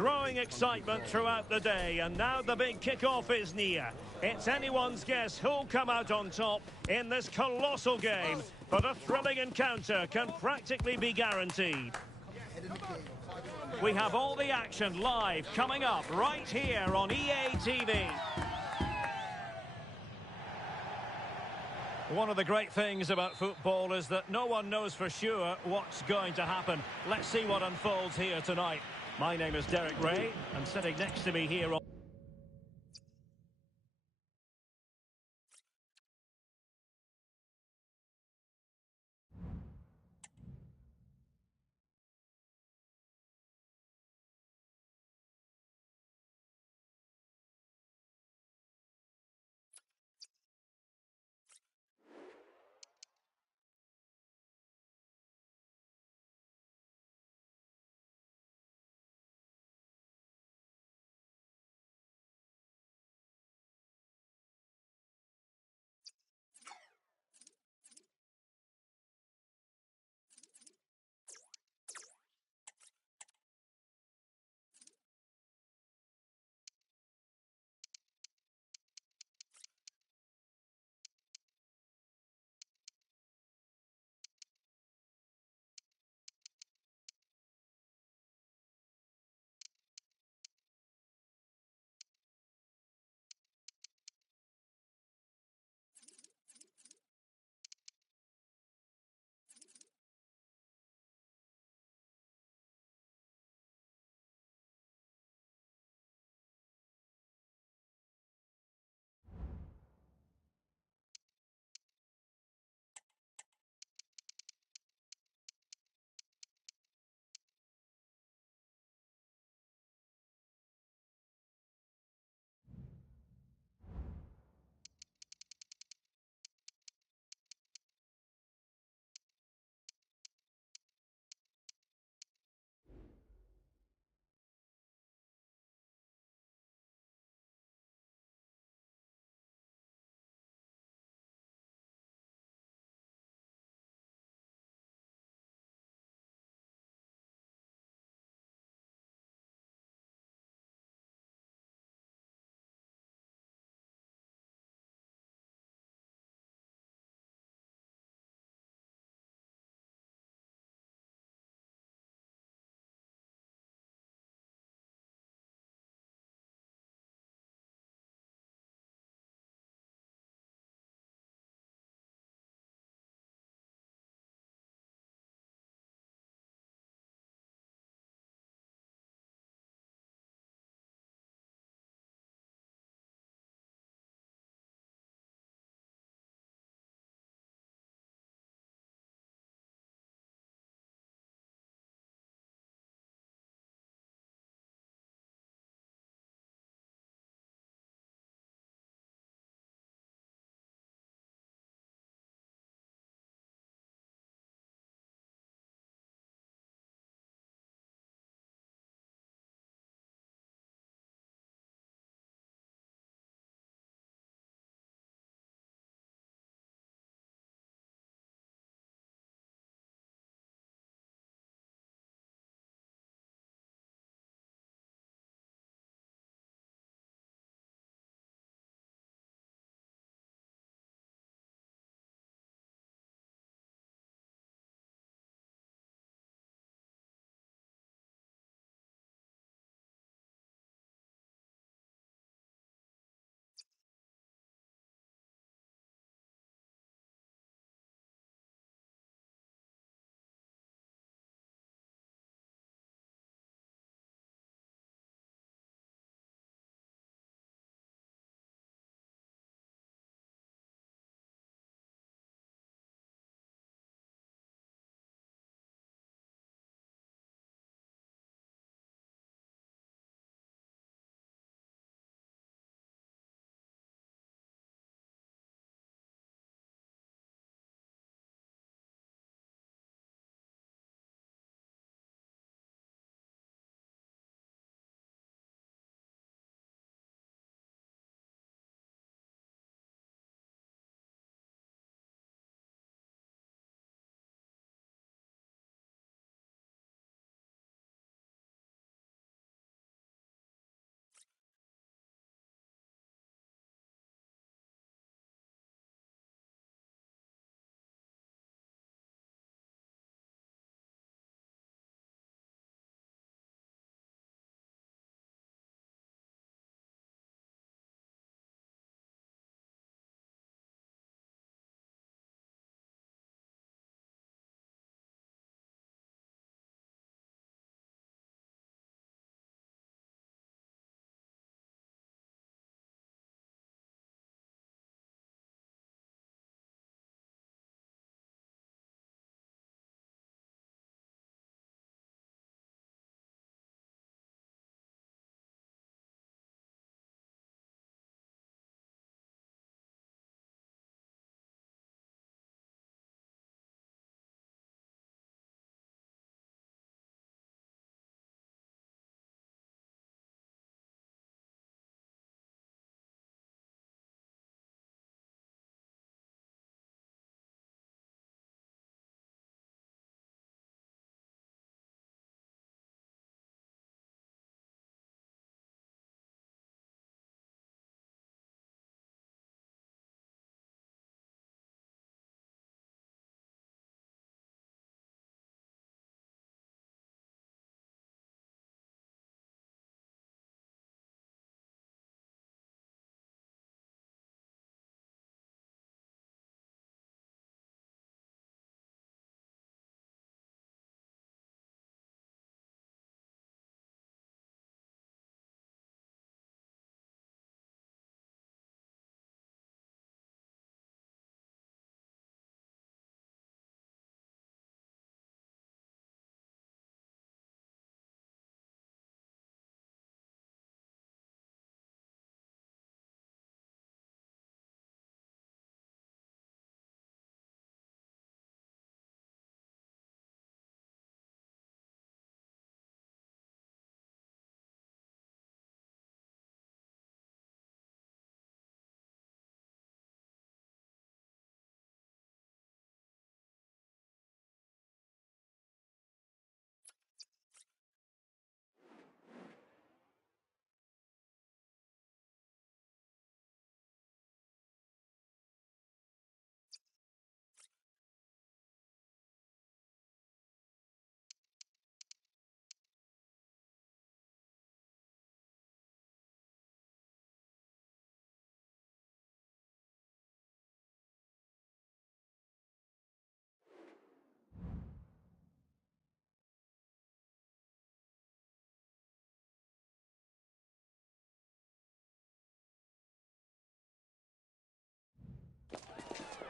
growing excitement throughout the day, and now the big kickoff is near. It's anyone's guess who'll come out on top in this colossal game, but a thrilling encounter can practically be guaranteed. We have all the action live coming up right here on EA TV. One of the great things about football is that no one knows for sure what's going to happen. Let's see what unfolds here tonight. My name is Derek Ray, and sitting next to me here on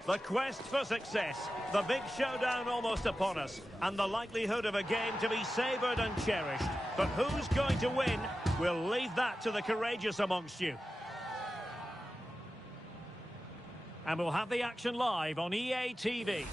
The quest for success, the big showdown almost upon us, and the likelihood of a game to be savoured and cherished. But who's going to win? We'll leave that to the courageous amongst you. And we'll have the action live on EA TV.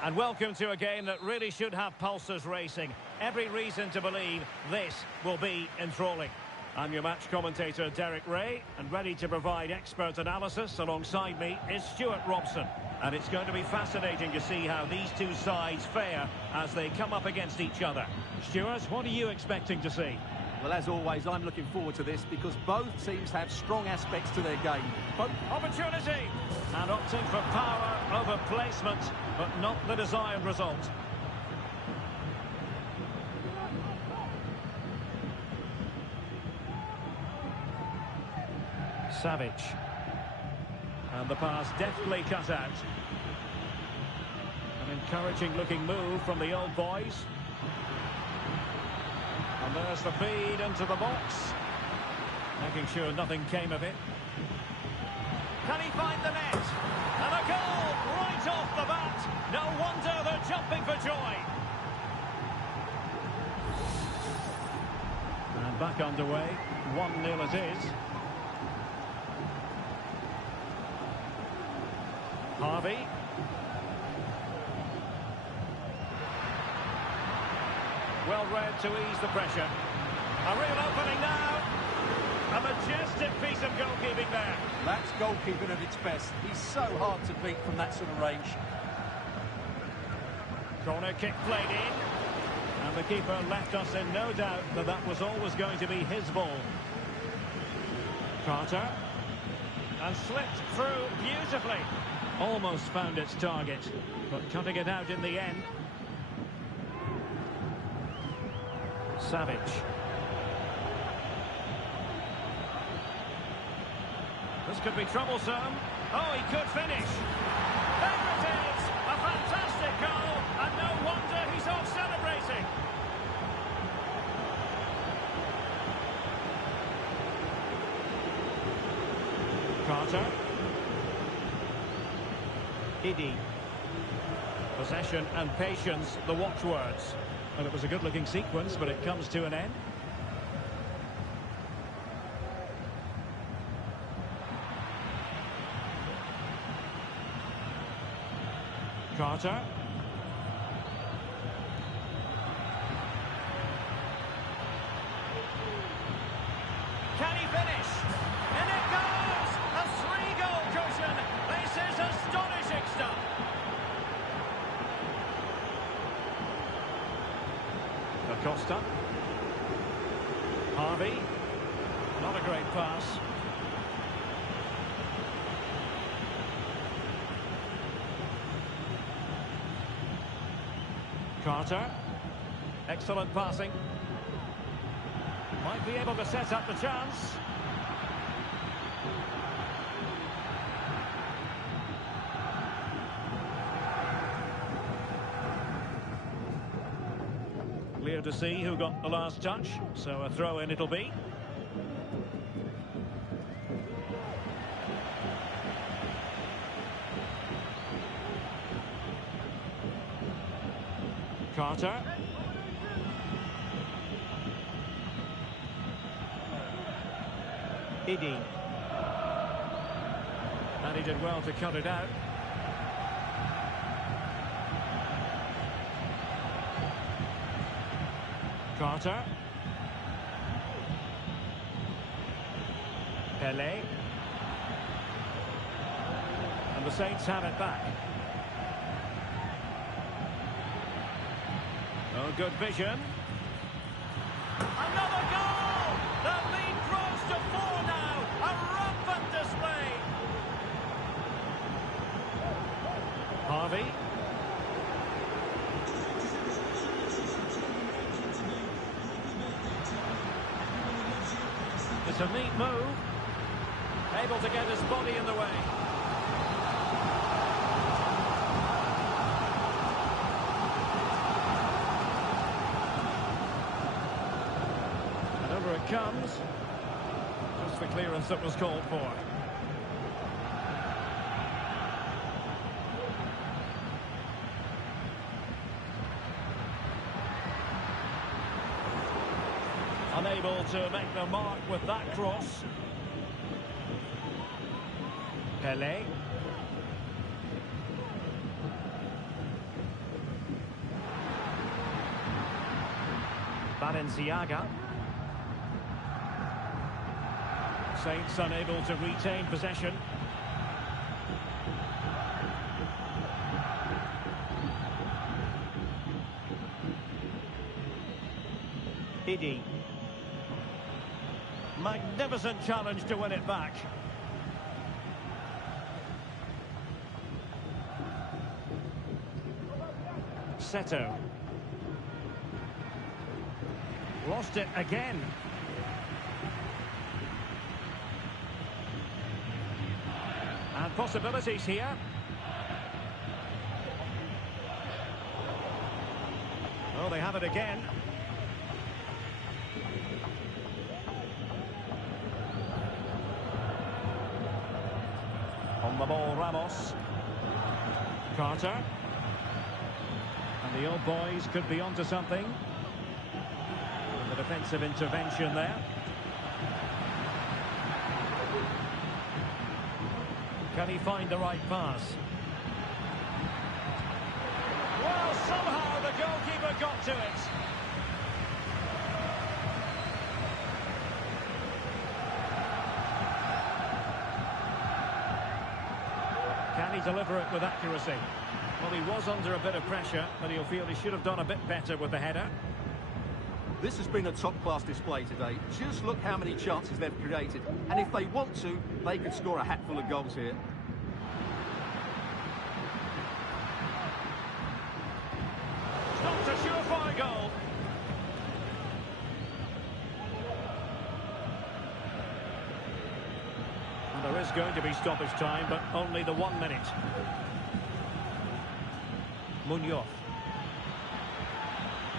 And welcome to a game that really should have pulses racing. Every reason to believe this will be enthralling. I'm your match commentator, Derek Ray, and ready to provide expert analysis alongside me is Stuart Robson. And it's going to be fascinating to see how these two sides fare as they come up against each other. Stuart, what are you expecting to see? Well, as always, I'm looking forward to this because both teams have strong aspects to their game. Opportunity! And opting for power over placement, but not the desired result. Savage. And the pass deftly cut out. An encouraging looking move from the old boys. And there's the feed into the box. Making sure nothing came of it. Can he find the net? And a goal right off the bat. No wonder they're jumping for joy. And back underway. 1-0 it is. Harvey. Well read to ease the pressure. A real opening now. A majestic piece of goalkeeping there. That's goalkeeping at its best. He's so hard to beat from that sort of range. Corner kick played in. And the keeper left us in no doubt that that was always going to be his ball. Carter. And slipped through beautifully. Almost found its target, but cutting it out in the end. Savage. This could be troublesome. Oh, he could finish. There it is! A fantastic goal, and no wonder he's off celebrating. Carter. Iddy. Possession and patience, the watchwords. And it was a good-looking sequence, but it comes to an end. Carter. Can he finish? And it goes! A three-goal cushion. This is astonishing stuff. Acosta. Harvey. Not a great pass. Carter. Excellent passing. Might be able to set up the chance. Clear to see who got the last touch, so a throw in it'll be. Carter. Iddy. And he did well to cut it out. Carter. Pele. And the Saints have it back. Oh, good vision. Another goal! The lead grows to 4 now. A rampant display. Harvey. It's a neat move. Able to get his body in the way. And over it comes. Just the clearance that was called for. Unable to make the mark with that cross. Pelé. Balenciaga. Saints unable to retain possession. Idi. Magnificent challenge to win it back. Seto. Lost it again. And possibilities here. Oh, they have it again. On the ball, Ramos. Carter. And the old boys could be onto something. And the defensive intervention there. Can he find the right pass? Well, somehow the goalkeeper got to it. Can he deliver it with accuracy? Well, he was under a bit of pressure, but he'll feel he should have done a bit better with the header. This has been a top-class display today. Just look how many chances they've created. And if they want to, they could score a hatful of goals here. It's not a surefire goal. And there is going to be stoppage time, but only the 1 minute. Munoz.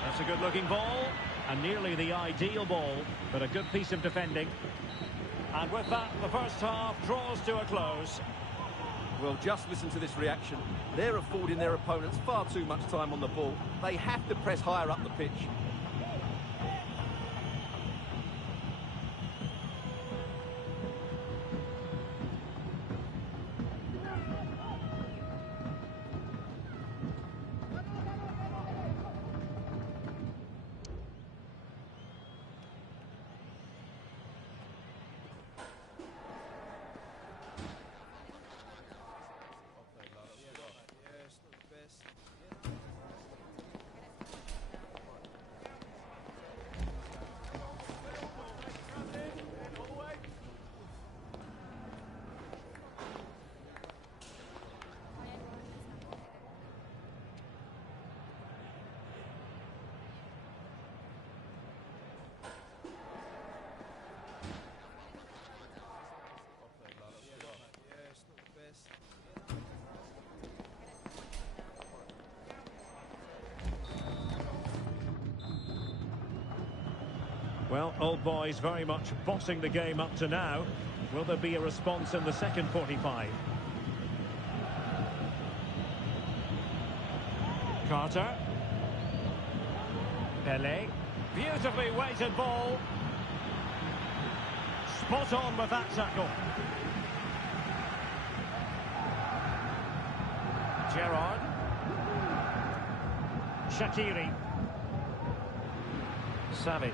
That's a good-looking ball. And nearly the ideal ball, but a good piece of defending. And with that, the first half draws to a close. Well, just listen to this reaction. They're affording their opponents far too much time on the ball. They have to press higher up the pitch. Well, old boys very much bossing the game up to now. Will there be a response in the second 45? Carter. Pelé. Beautifully weighted ball. Spot on with that tackle. Gerrard. Shaqiri. Savage.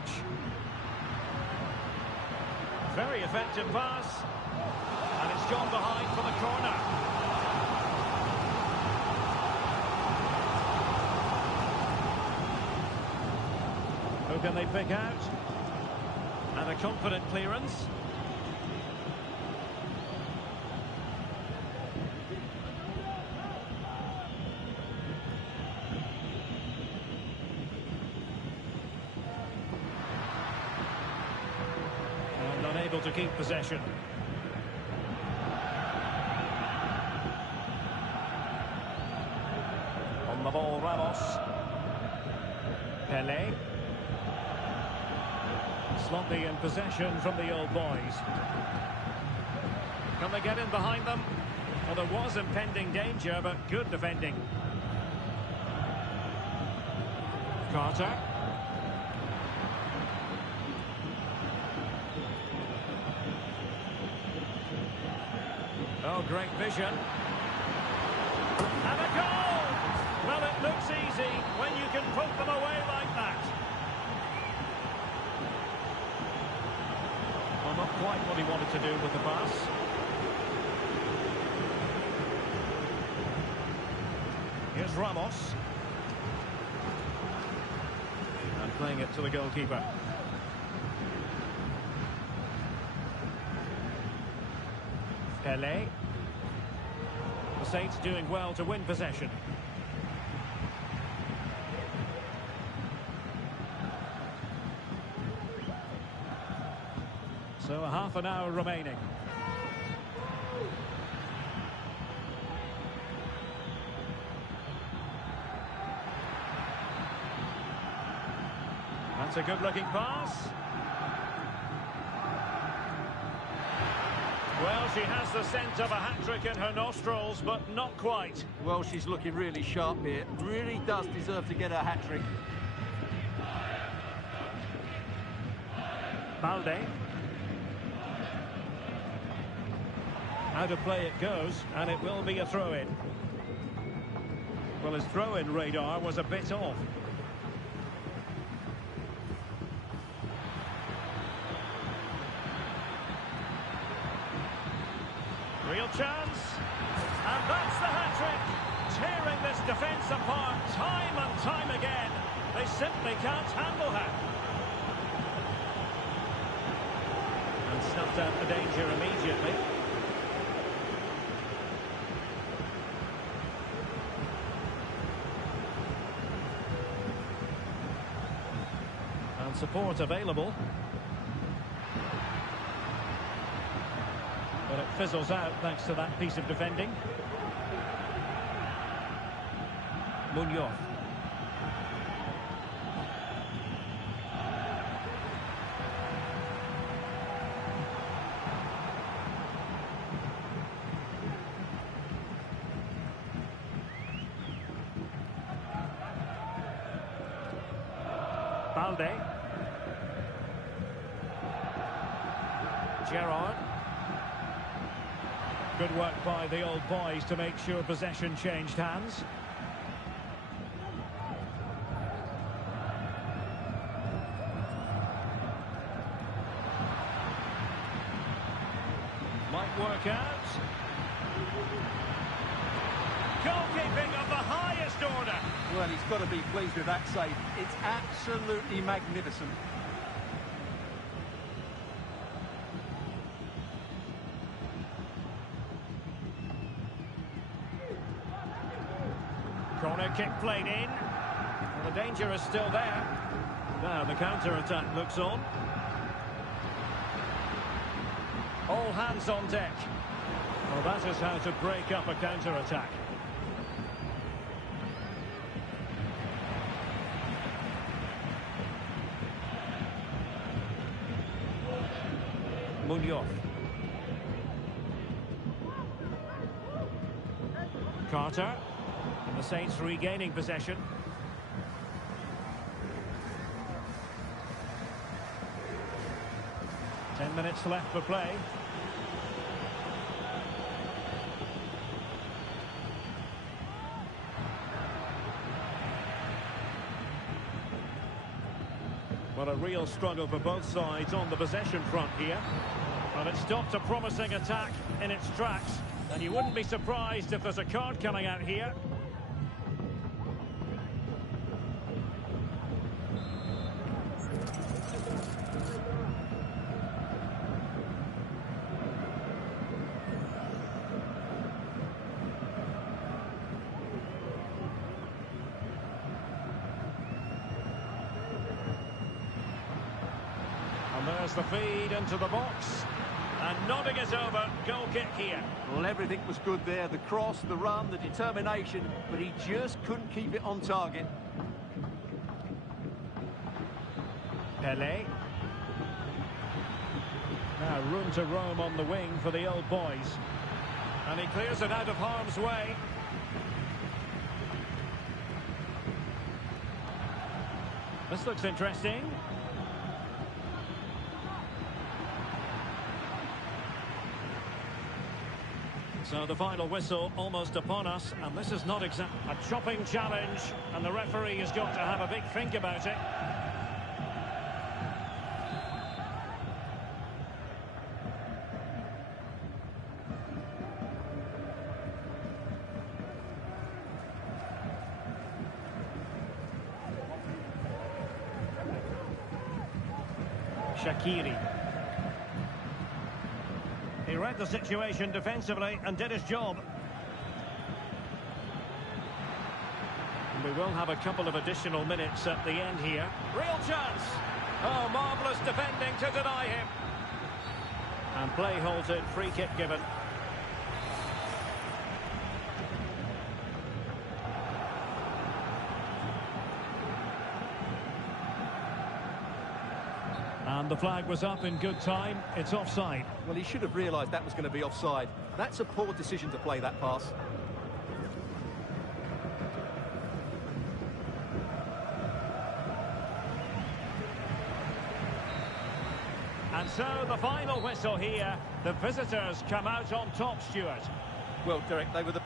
Very effective pass. And it's gone behind for the corner. Who can they pick out? And a confident clearance. And unable to keep possession. Sloppy in possession from the old boys. Can they get in behind them? Well, there was impending danger, but good defending. Carter. Oh, great vision. And a goal! Well, it looks easy when you can put them away like that. Well, not quite what he wanted to do with the pass. Here's Ramos. And playing it to the goalkeeper. Pelé. The Saints doing well to win possession. So a half an hour remaining. That's a good-looking pass. Well, she has the scent of a hat-trick in her nostrils, but not quite. Well, she's looking really sharp here. Really does deserve to get a hat-trick. Balde. Out of play it goes, and it will be a throw-in. Well, his throw-in radar was a bit off. Real chance, and that's the hat-trick, tearing this defence apart time and time again. They simply can't handle her. And snuffed out the danger immediately. And support available. But it fizzles out thanks to that piece of defending. Munoz. Balde. Gerrard. Good work by the old boys to make sure possession changed hands. Might work out. Goalkeeping of the highest order. Well, he's got to be pleased with that save. It's absolutely magnificent. Corner kick played in. Well, the danger is still there. Now the counter-attack looks on. All hands on deck. Well, that is how to break up a counter-attack. Munoz. Carter. And the Saints regaining possession. Ten minutes left for play. Well, a real struggle for both sides on the possession front here. But it stopped a promising attack in its tracks. And you wouldn't be surprised if there's a card coming out here. And there's the feed into the box. And nodding it over, goal kick here. Well, everything was good there. The cross, the run, the determination, but he just couldn't keep it on target. Pelé. Now room to roam on the wing for the old boys. And he clears it out of harm's way. This looks interesting. So the final whistle almost upon us, and this is not exactly a chopping challenge, and the referee has got to have a big think about it. Shaqiri. He read the situation defensively and did his job. And we will have a couple of additional minutes at the end here. Real chance. Oh, marvellous defending to deny him. And play halted, free kick given. And the flag was up in good time. It's offside. Well, he should have realised that was going to be offside. That's a poor decision to play that pass. And so the final whistle here. The visitors come out on top, Stuart. Well, Derek, they were the...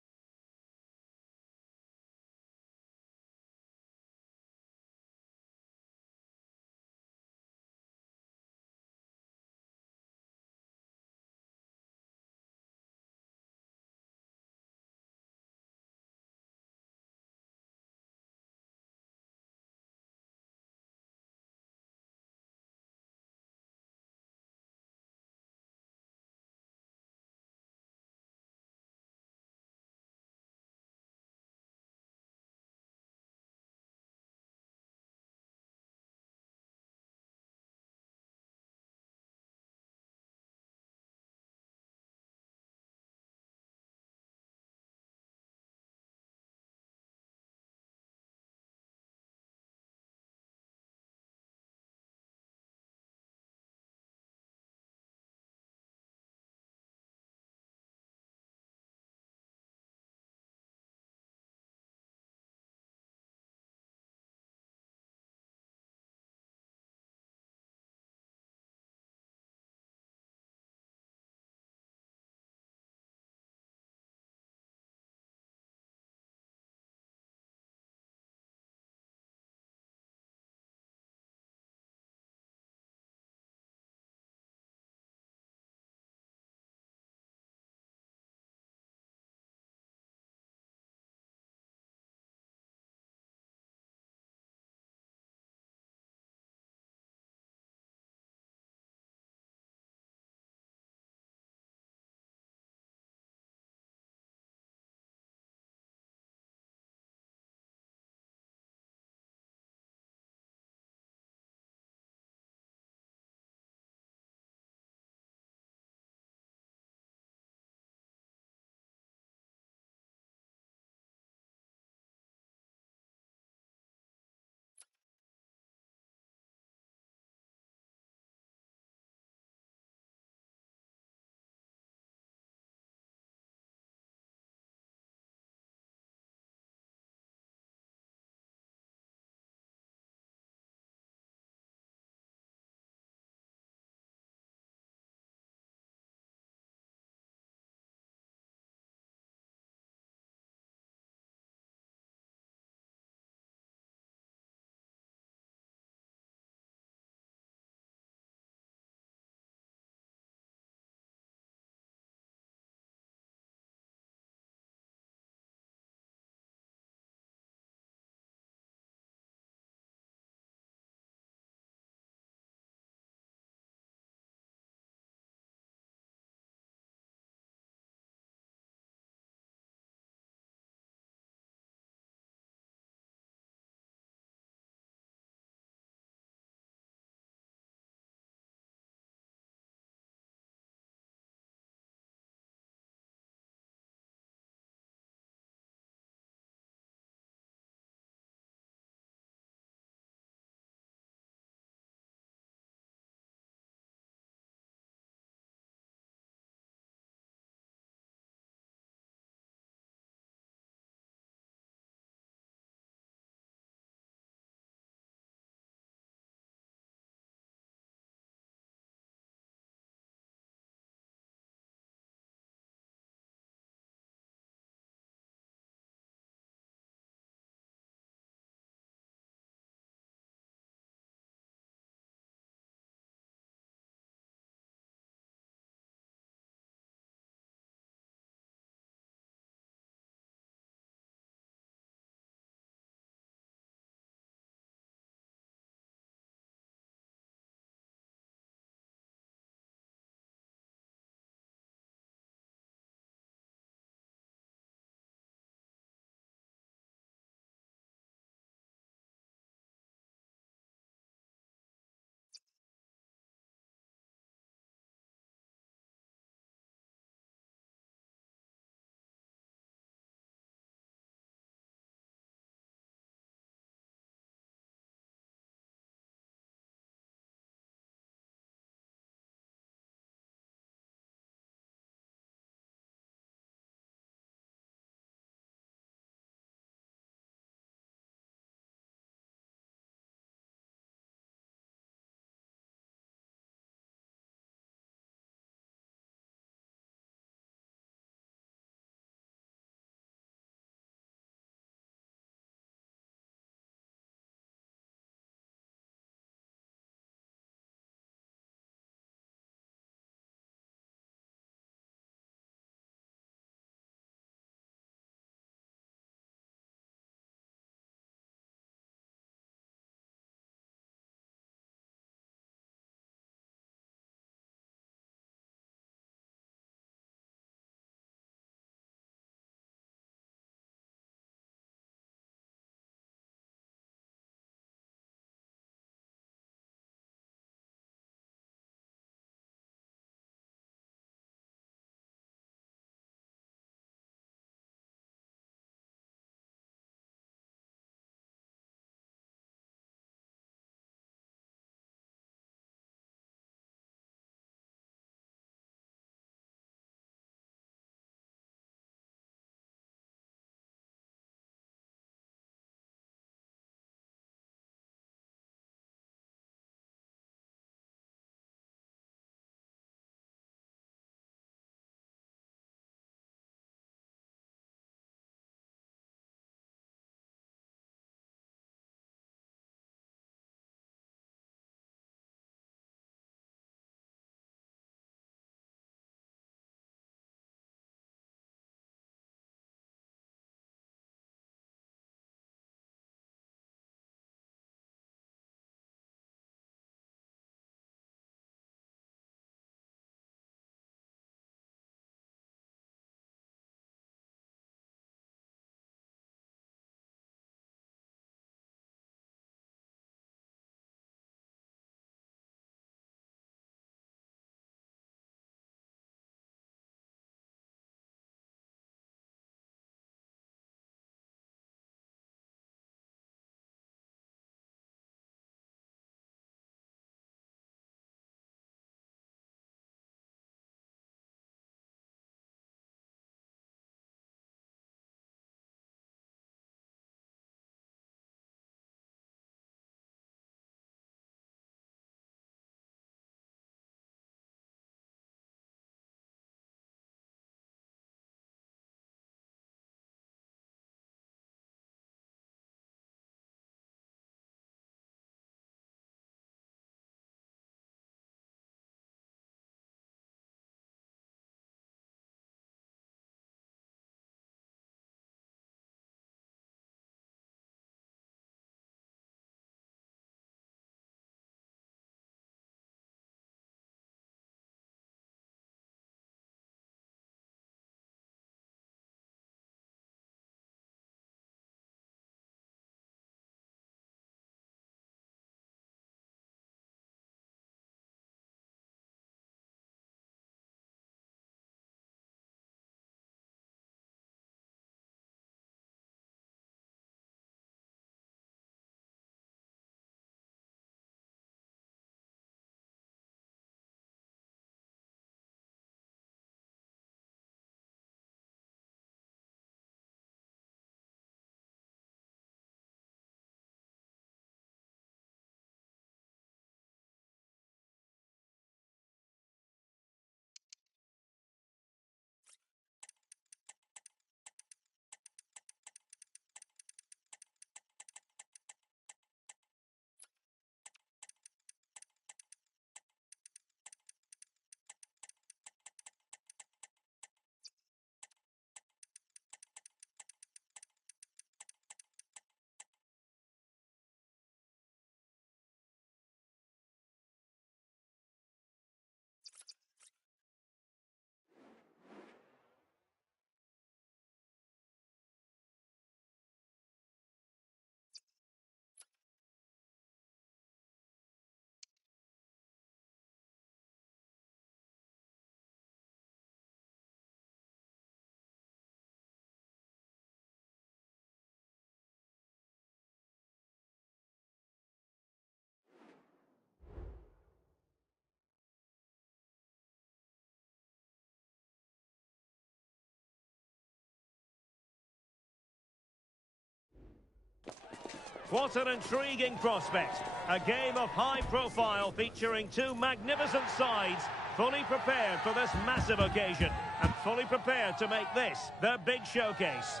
What an intriguing prospect. A game of high profile featuring two magnificent sides, fully prepared for this massive occasion and fully prepared to make this their big showcase.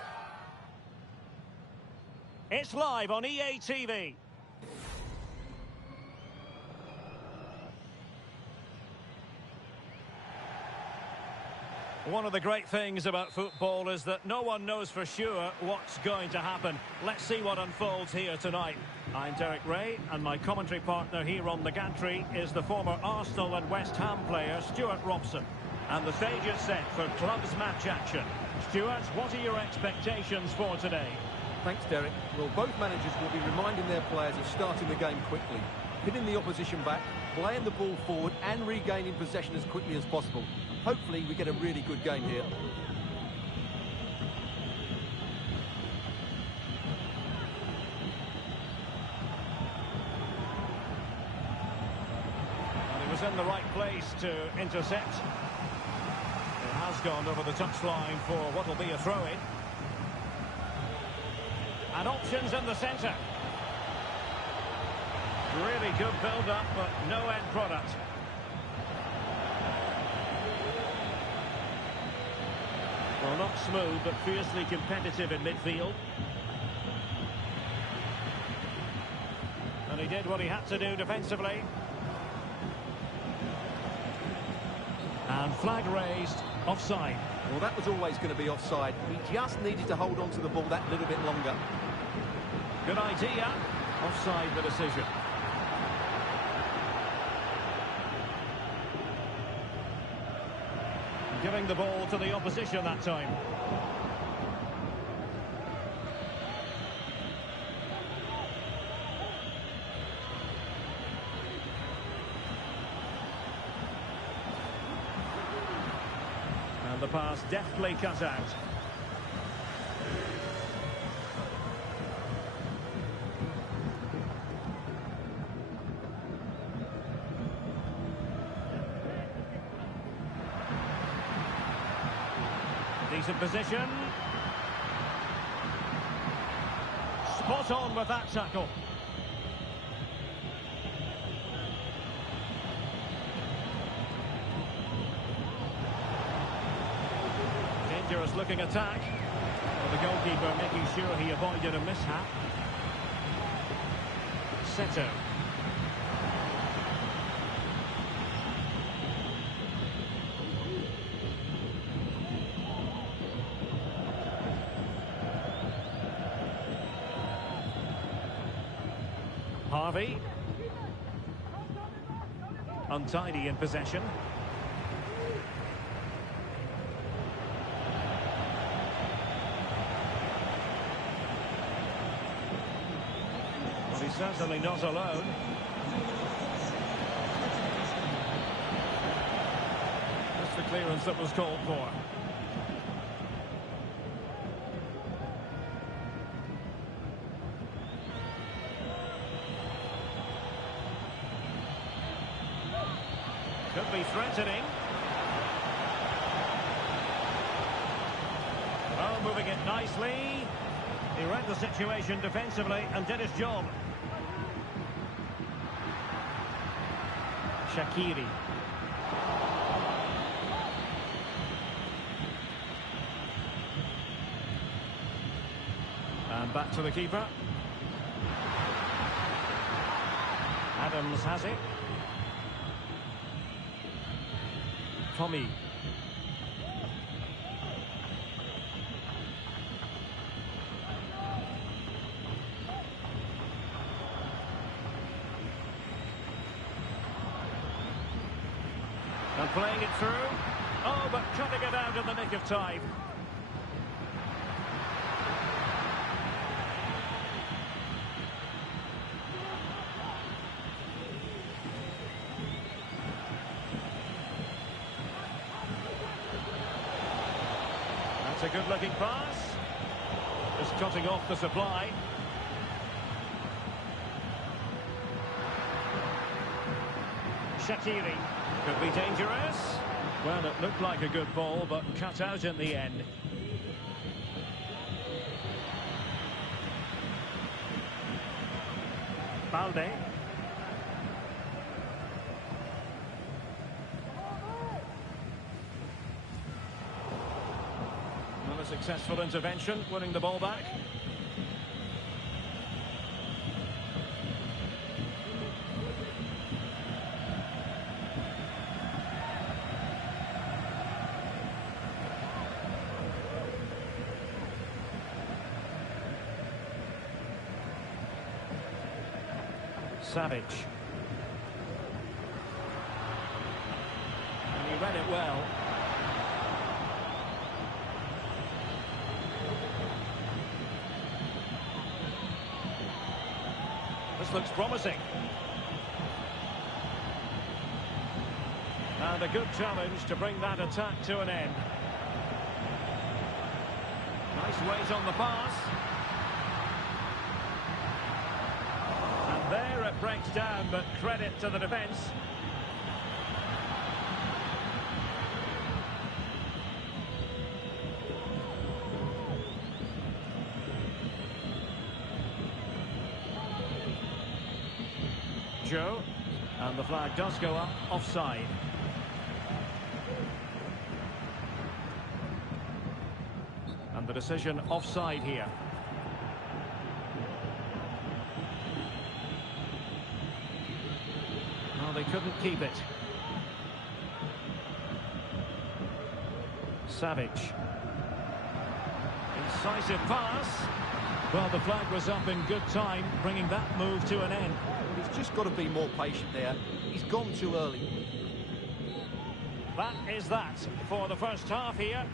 It's live on EA TV. One of the great things about football is that no one knows for sure what's going to happen. Let's see what unfolds here tonight. I'm Derek Ray, and my commentary partner here on the gantry is the former Arsenal and West Ham player Stuart Robson. And the stage is set for clubs match action. Stuart, what are your expectations for today? Thanks, Derek. Well, both managers will be reminding their players of starting the game quickly, hitting the opposition back, playing the ball forward and regaining possession as quickly as possible. Hopefully we get a really good game here. And he was in the right place to intercept. It has gone over the touchline for what will be a throw-in. And options in the centre. Really good build-up, but no end product. Well, not smooth, but fiercely competitive in midfield. And he did what he had to do defensively. And flag raised, offside. Well, that was always going to be offside. He just needed to hold on to the ball that little bit longer. Good idea. Offside the decision. Giving the ball to the opposition that time. And the pass deftly cut out. Decent position. Spot on with that tackle. Dangerous looking attack. Well, the goalkeeper making sure he avoided a mishap. Seto. Harvey. Untidy in possession. Well, he's certainly not alone. That's the clearance that was called for. Could be threatening. Oh, moving it nicely. He read the situation defensively and did his job. Shaqiri. And back to the keeper. Adams has it. Tommy. And playing it through. Oh, but cutting it out in the nick of time. That's a good-looking pass. Just cutting off the supply. Shaqiri. Could be dangerous. Well, it looked like a good ball, but cut out in the end. Balde. Well, a successful intervention, winning the ball back. Savage. And he read it well. This looks promising. And a good challenge to bring that attack to an end. Nice weight on the pass. There it breaks down, but credit to the defence. Joe, and the flag does go up, offside. And the decision offside here. They couldn't keep it. Savage. Incisive pass. Well, the flag was up in good time, bringing that move to an end. He's just got to be more patient there. He's gone too early. That is that for the first half here.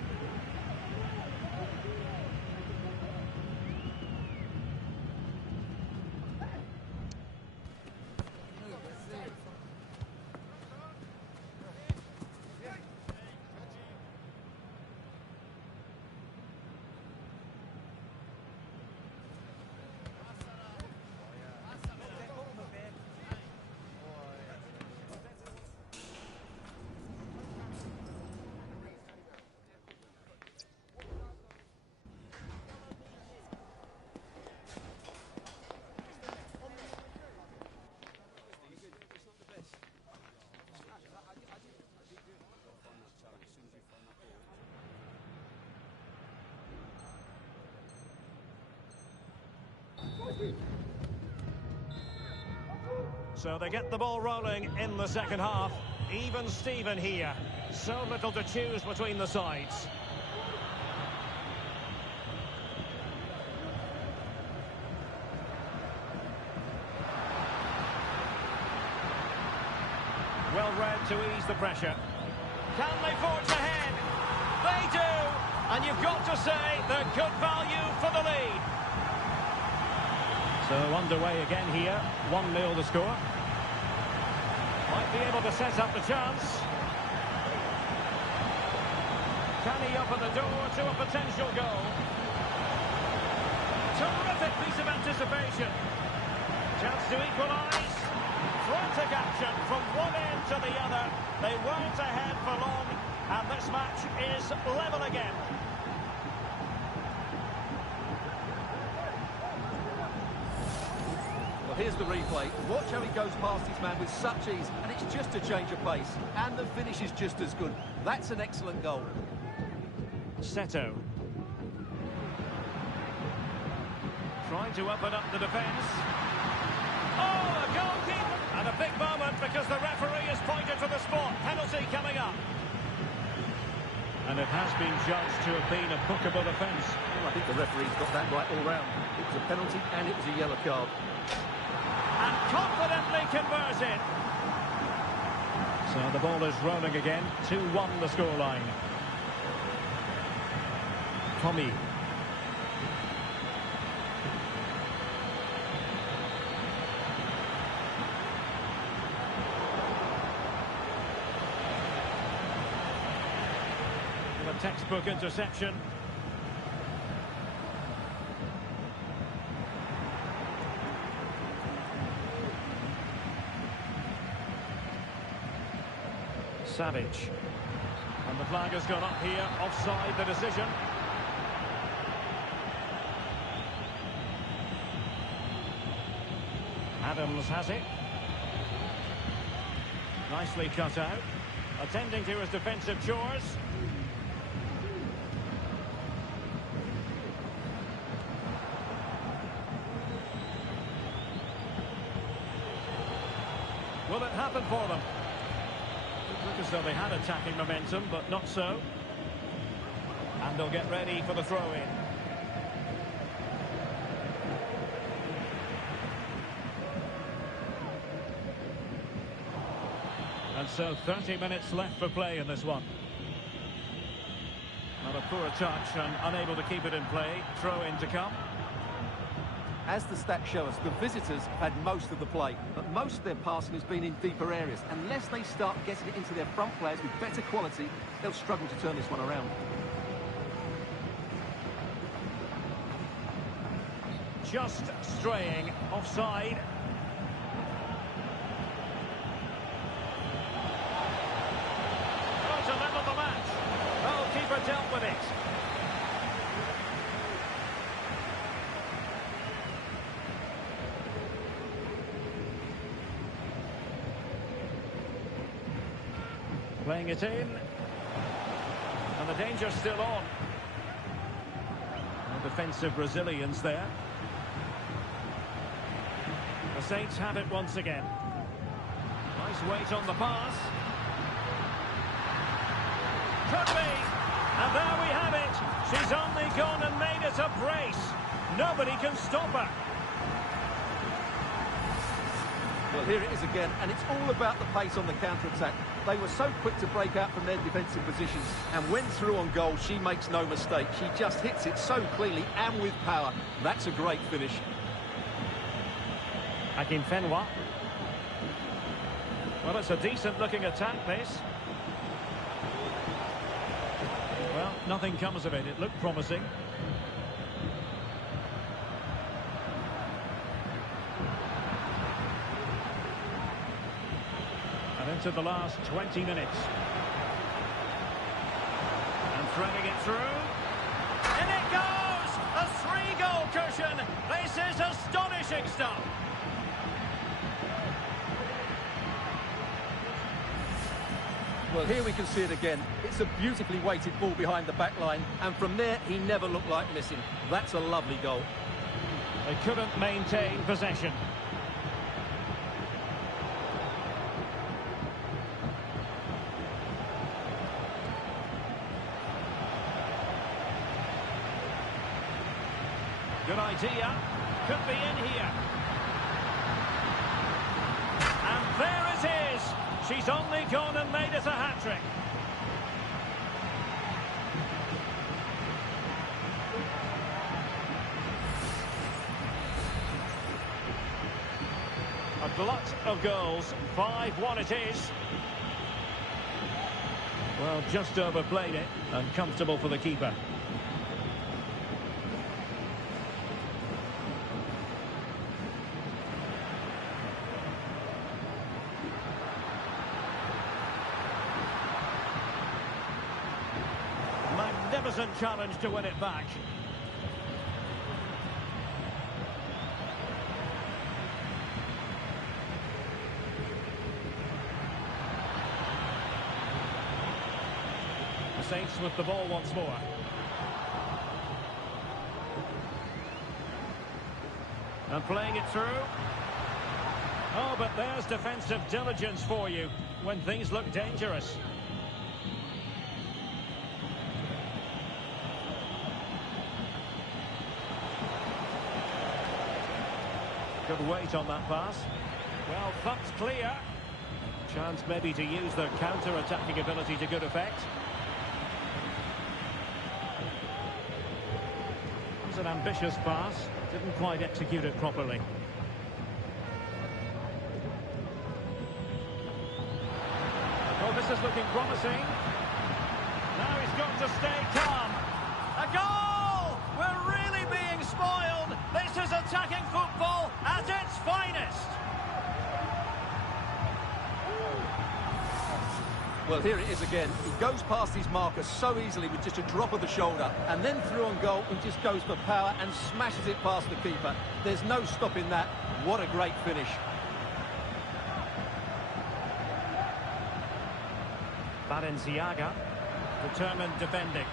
So they get the ball rolling in the second half. Even Steven here. So little to choose between the sides. Well read to ease the pressure. Can they forge ahead? They do! And you've got to say they're good value for the lead. So underway again here. 1-0 the score. Might be able to set up the chance. Can he open the door to a potential goal? Terrific piece of anticipation. Chance to equalise. Frantic action from one end to the other. They weren't ahead for long, and this match is level again. Well, here's the replay. Watch how he goes past his man with such ease, and it's just a change of pace. And the finish is just as good. That's an excellent goal. Seto. Trying to open up the defence. Oh, a goalkeeper! And a big moment because the referee has pointed to the spot. Penalty coming up. And it has been judged to have been a bookable offence. Well, I think the referee's got that right all round. It was a penalty and it was a yellow card. And confidently converted. So the ball is rolling again. 2-1 the scoreline. Tommy. A textbook interception. Savage. And the flag has gone up here, offside the decision. Adams has it. Nicely cut out. Attending to his defensive chores. Will it happen for them? It looked as though they had attacking momentum, but not so. And they'll get ready for the throw-in. And so 30 minutes left for play in this one. Not a poor touch and unable to keep it in play. Throw-in to come. As the stats show us, the visitors have had most of the play, but most of their passing has been in deeper areas. Unless they start getting it into their front players with better quality, they'll struggle to turn this one around. Just straying offside. Oh, to level the match. Oh, keeper dealt with it. Playing it in. And the danger's still on. And defensive resilience there. The Saints have it once again. Nice weight on the pass. Could be. And there we have it. She's only gone and made it a brace. Nobody can stop her. Well, here it is again, and it's all about the pace on the counter-attack. They were so quick to break out from their defensive positions, and when through on goal, she makes no mistake. She just hits it so cleanly and with power. That's a great finish. Hakim Fenwa. Well, it's a decent-looking attack, this. Well, nothing comes of it. It looked promising. And into the last 20 minutes. And threading it through. And it goes! A 3-goal cushion! This is astonishing stuff! Well, here we can see it again. It's a beautifully weighted ball behind the back line, and from there, he never looked like missing. That's a lovely goal. They couldn't maintain possession. Good idea. Could be in here. And there it is. She's only gone and made it a hat-trick. A glut of goals. 5-1 it is. Well, just overplayed it. And comfortable for the keeper. Magnificent challenge to win it back. The Saints with the ball once more. And playing it through. Oh, but there's defensive diligence for you when things look dangerous. Good weight on that pass. Well, thumped clear. Chance maybe to use their counter-attacking ability to good effect. It was an ambitious pass. Didn't quite execute it properly. Oh, this is looking promising. Now he's got to stay calm. A goal! We're really being spoiled. This is attacking football at its finest. Well, here it is again. He goes past his marker so easily with just a drop of the shoulder, and then through on goal, he just goes for power and smashes it past the keeper. There's no stopping that. What a great finish. Balenciaga, determined defending.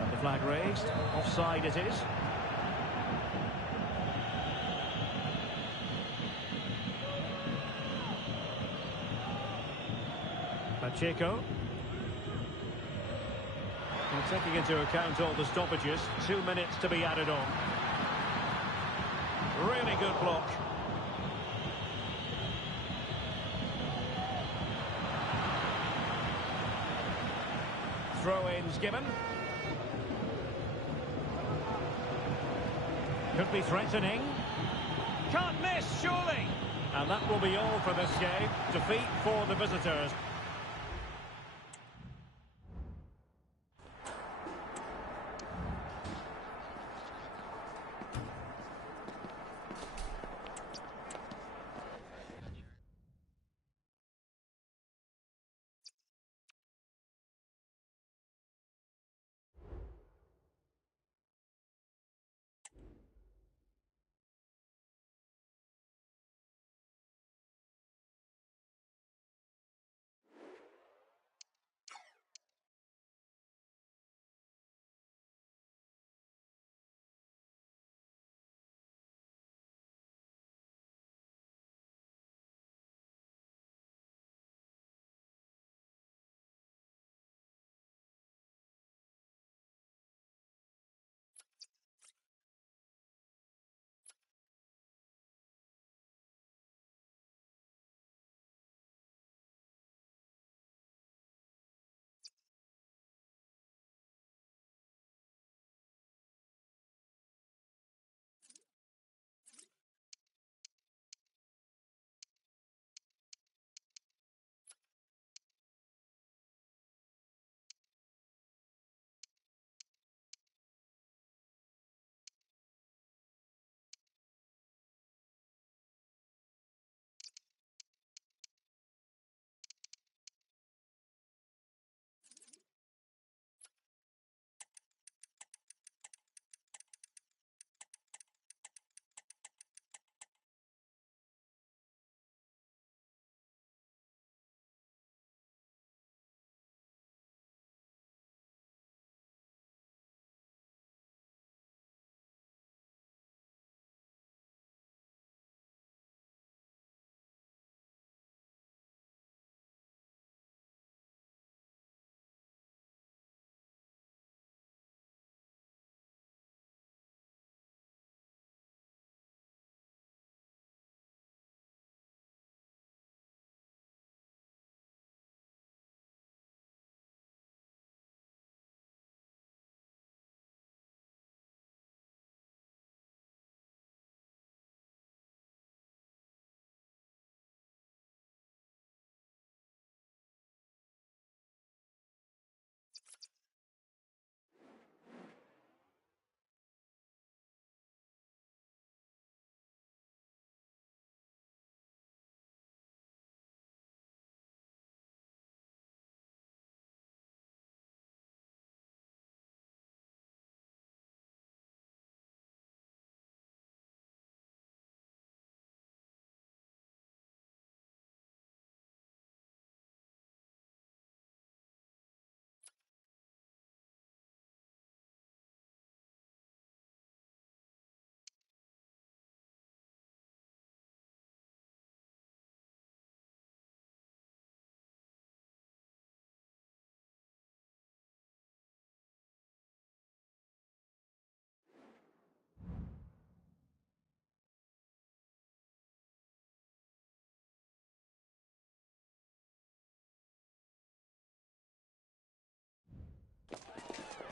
And the flag raised. Offside it is. Pacheco. And taking into account all the stoppages, 2 minutes to be added on. Really good block. Throw-ins given. Could be threatening. Can't miss, surely. And that will be all for this game. Defeat for the visitors.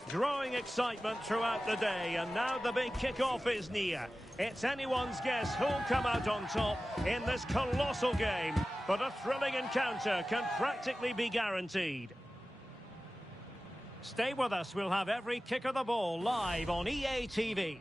Growing excitement throughout the day, and now the big kick-off is near. It's anyone's guess who'll come out on top in this colossal game, but a thrilling encounter can practically be guaranteed. Stay with us, we'll have every kick of the ball live on EA TV.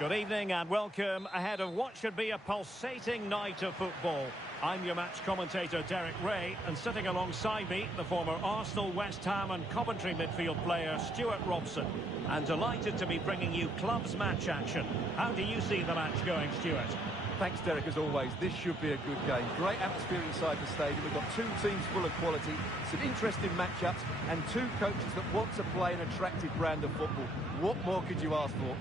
Good evening and welcome ahead of what should be a pulsating night of football. I'm your match commentator Derek Ray, and sitting alongside me, the former Arsenal, West Ham and Coventry midfield player Stuart Robson. And delighted to be bringing you clubs match action. How do you see the match going, Stuart? Thanks, Derek, as always. This should be a good game. Great atmosphere inside the stadium. We've got two teams full of quality, some interesting matchups, and two coaches that want to play an attractive brand of football. What more could you ask for?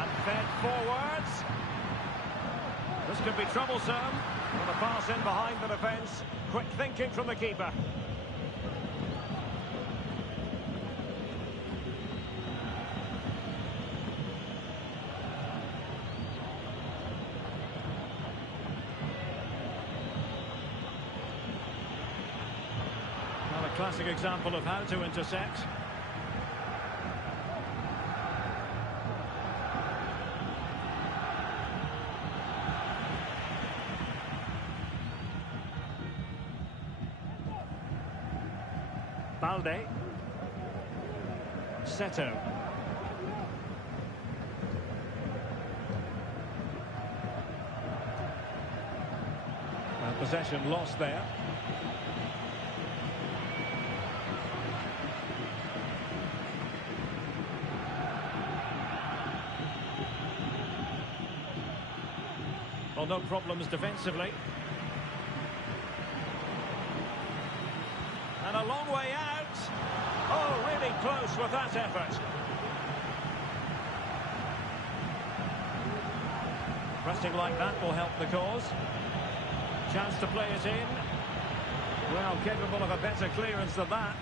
And fed forwards. This could be troublesome. With a pass in behind the defence. Quick thinking from the keeper. Well, a classic example of how to intercept. Balde. Seto. And possession lost there. Well, no problems defensively. And a long way out. Oh, really close with that effort. Pressing like that will help the cause. Chance to play it in. Well, capable of a better clearance than that.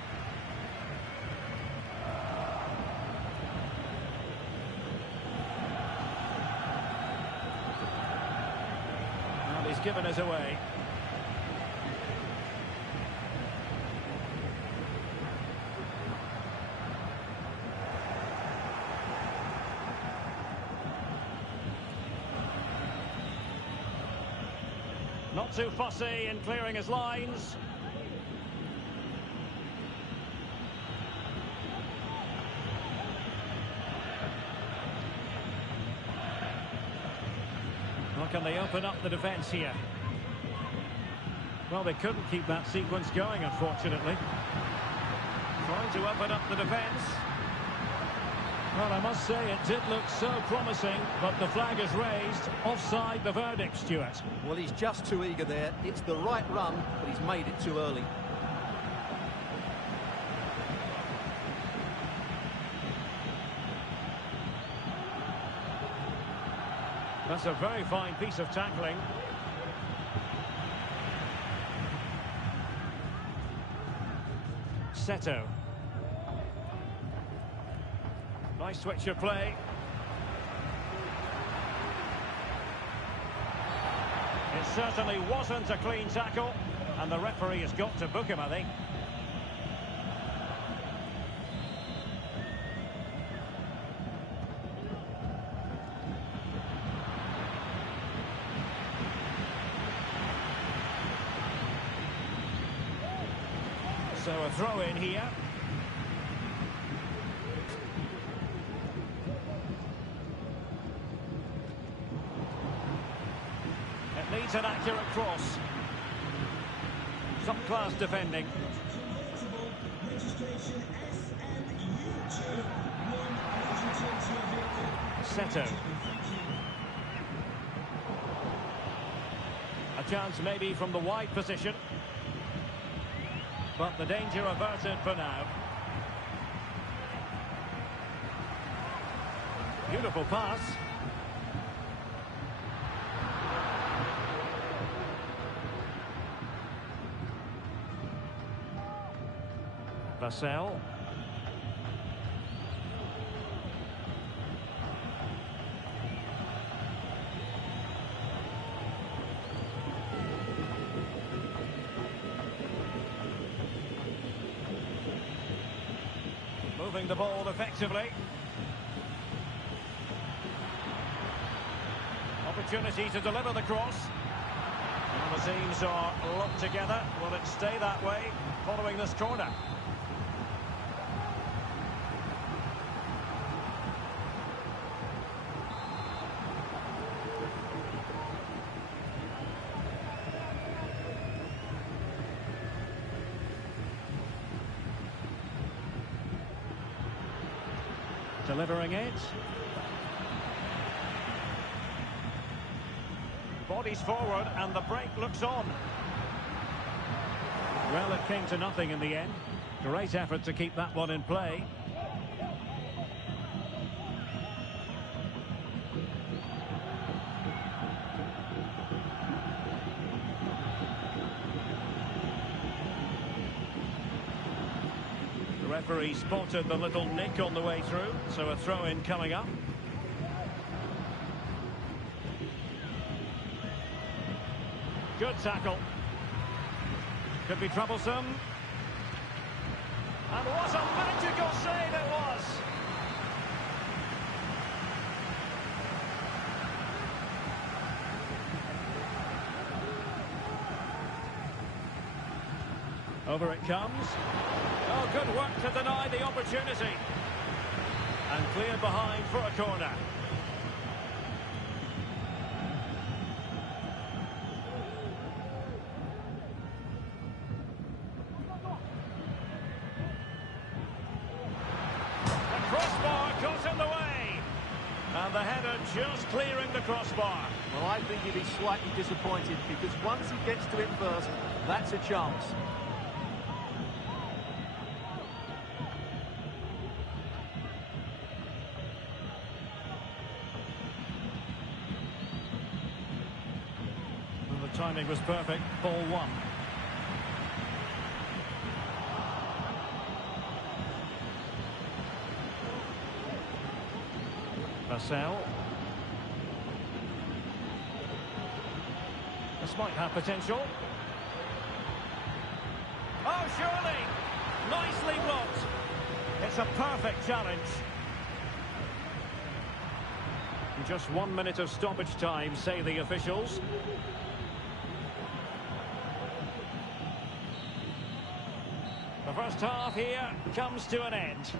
Well, he's given us away. Not too fussy in clearing his lines. Well, can they open up the defence here? Well, they couldn't keep that sequence going, unfortunately. Trying to open up the defence. Well, I must say it did look so promising, but the flag is raised. Offside the verdict, Stuart. Well, he's just too eager there. It's the right run, but he's made it too early. That's a very fine piece of tackling. Seto. Nice switch of play. It certainly wasn't a clean tackle, and the referee has got to book him, I think. So a throw in here. Needs an accurate cross. Some class defending. Seto. A chance maybe from the wide position. But the danger averted for now. Beautiful pass. Vassell. Moving the ball effectively. Opportunity to deliver the cross. And the teams are locked together. Will it stay that way following this corner? Delivering it. Bodies forward and the break looks on. Well, it came to nothing in the end. Great effort to keep that one in play. The referee spotted the little nick on the way through, so a throw-in coming up. Good tackle. Could be troublesome. And what a magical save it was! Over it comes. Oh, good work to deny the opportunity. And cleared behind for a corner. And the header just clearing the crossbar. Well, I think he'd be slightly disappointed because once he gets to it first, that's a chance. And the timing was perfect. Ball one. Marcel. This might have potential. Oh, surely! Nicely blocked. It's a perfect challenge. Just 1 minute of stoppage time, say the officials. The first half here comes to an end.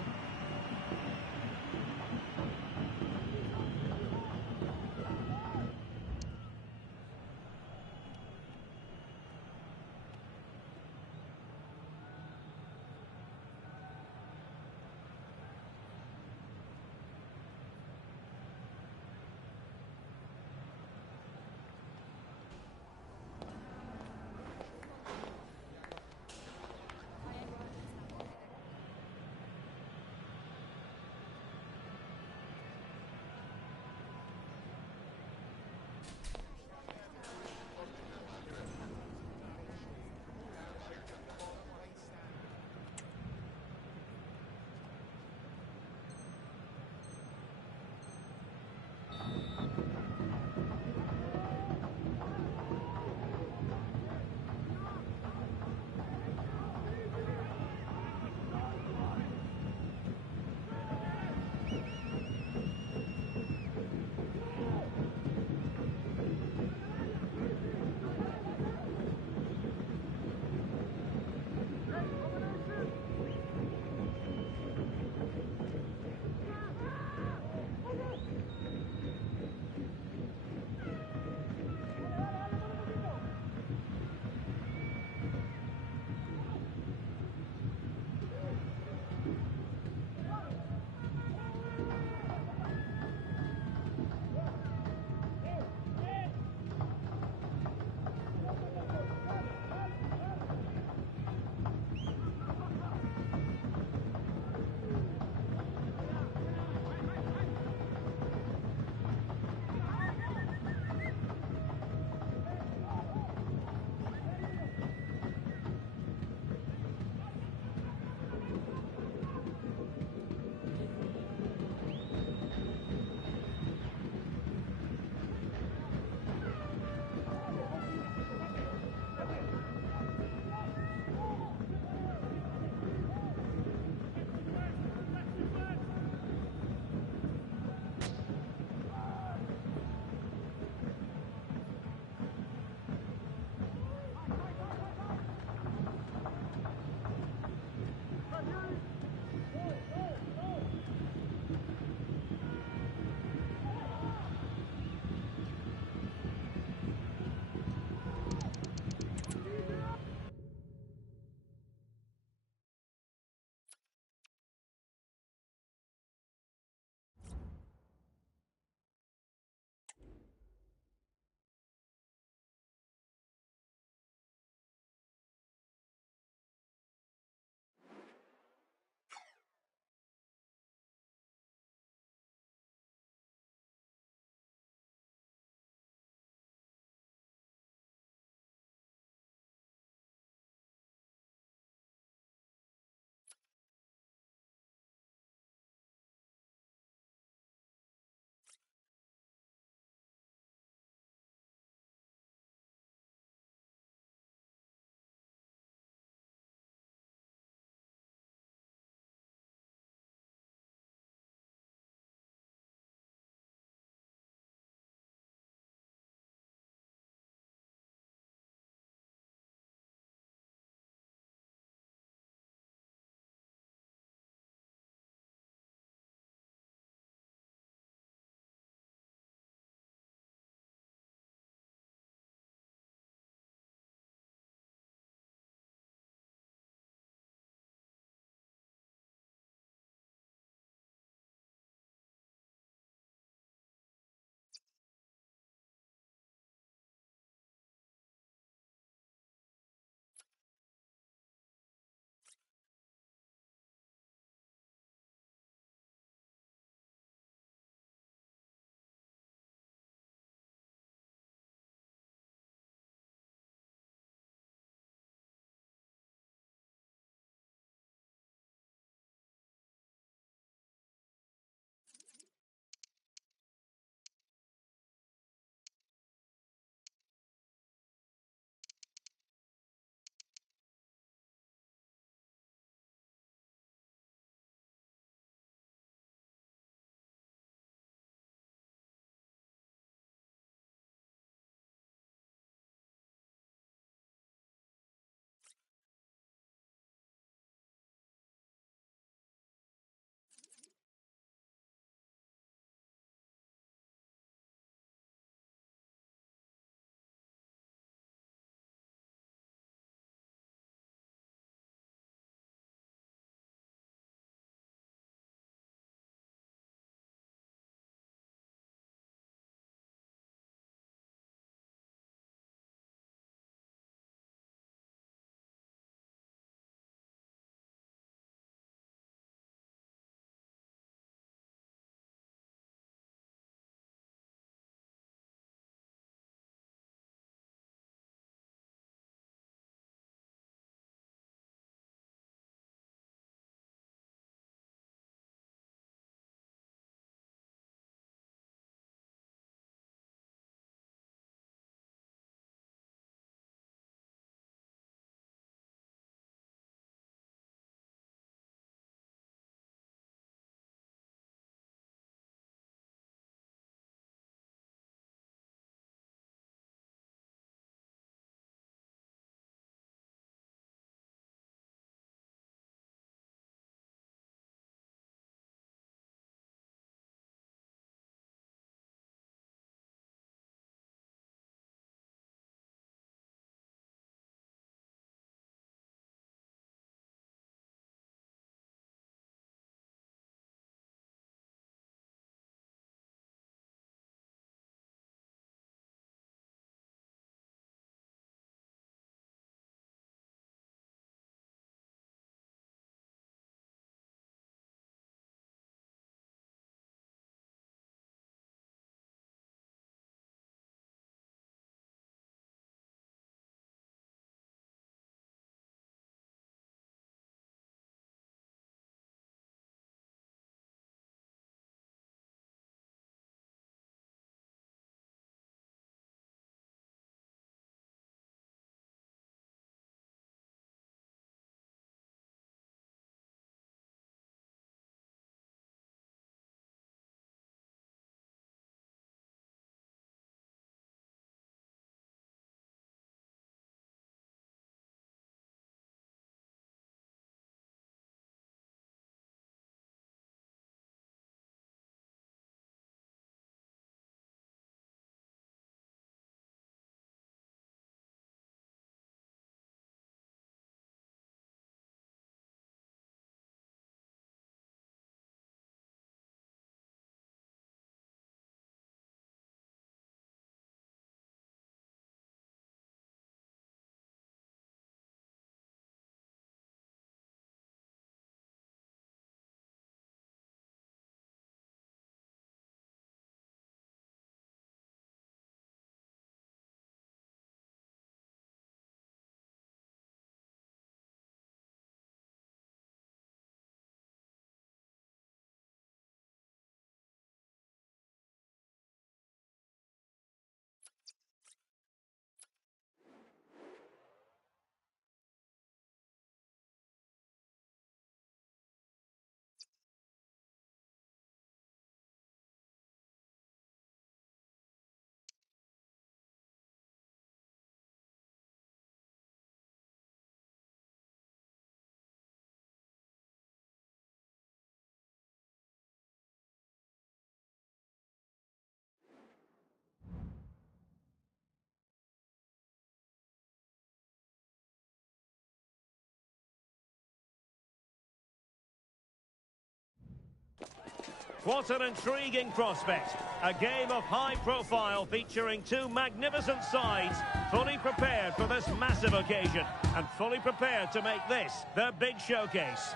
What an intriguing prospect. A game of high profile featuring two magnificent sides, fully prepared for this massive occasion and fully prepared to make this their big showcase.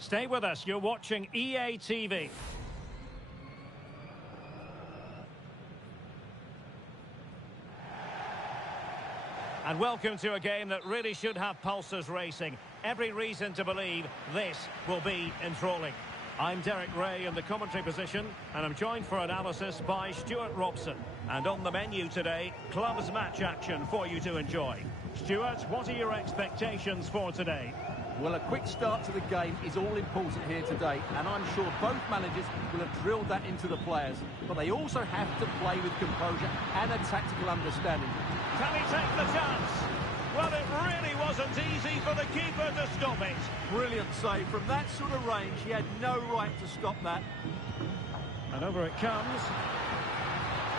Stay with us, you're watching EA TV. And welcome to a game that really should have pulses racing. Every reason to believe this will be enthralling. I'm Derek Ray in the commentary position, and I'm joined for analysis by Stuart Robson. And on the menu today, clubs match action for you to enjoy. Stuart, what are your expectations for today? Well, a quick start to the game is all important here today, and I'm sure both managers will have drilled that into the players. But they also have to play with composure and a tactical understanding. Can he take the chance? Well, it really wasn't easy for the keeper to stop it. Brilliant save. From that sort of range, he had no right to stop that. And over it comes.